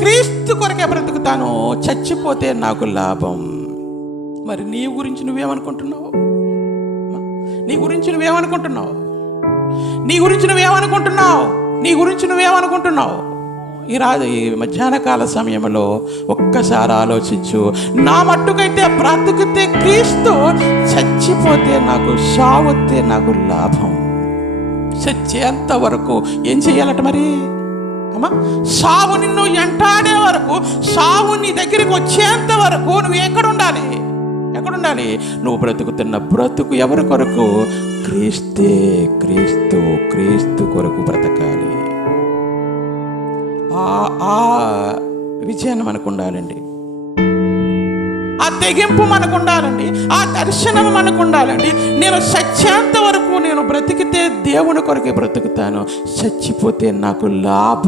క్రీస్తు కొరకే బ్రతుకుతాను, చచ్చిపోతే నాకు లాభం. మరి నీ గురించి నువ్వేమనుకుంటున్నావు? నీ గురించి నువ్వేమనుకుంటున్నావు? నీ గురించి నువ్వేమనుకుంటున్నావు? నీ గురించి నువ్వేమనుకుంటున్నావు? ఈ మధ్యాహ్న కాల సమయంలో ఒక్కసారి ఆలోచించు. నా మట్టుకైతే బ్రతుకుతే క్రీస్తు, చచ్చిపోతే నాకు, సావొస్తే నాకు లాభం. చచ్చేంత వరకు ఏం చెయ్యాలట మరి? అమ్మా, సావు నిన్ను ఎంటాడే వరకు, సావు నీ దగ్గరికి వచ్చేంత వరకు నువ్వు ఎక్కడుండాలి? ఎక్కడుండాలి? నువ్వు బ్రతుకుతున్న బ్రతుకు ఎవరి కొరకు? క్రీస్తే. క్రీస్తు కొరకు బ్రతకాలి. ఆ విజయాన్ని మనకు ఉండాలండి, ఆ తెగింపు మనకు ఉండాలండి, ఆ దర్శనం మనకు ఉండాలండి. నేను చచ్చేంత వరకు నేను బ్రతికితే దేవుని కొరకే బ్రతుకుతాను, చచ్చిపోతే నాకు లాభం.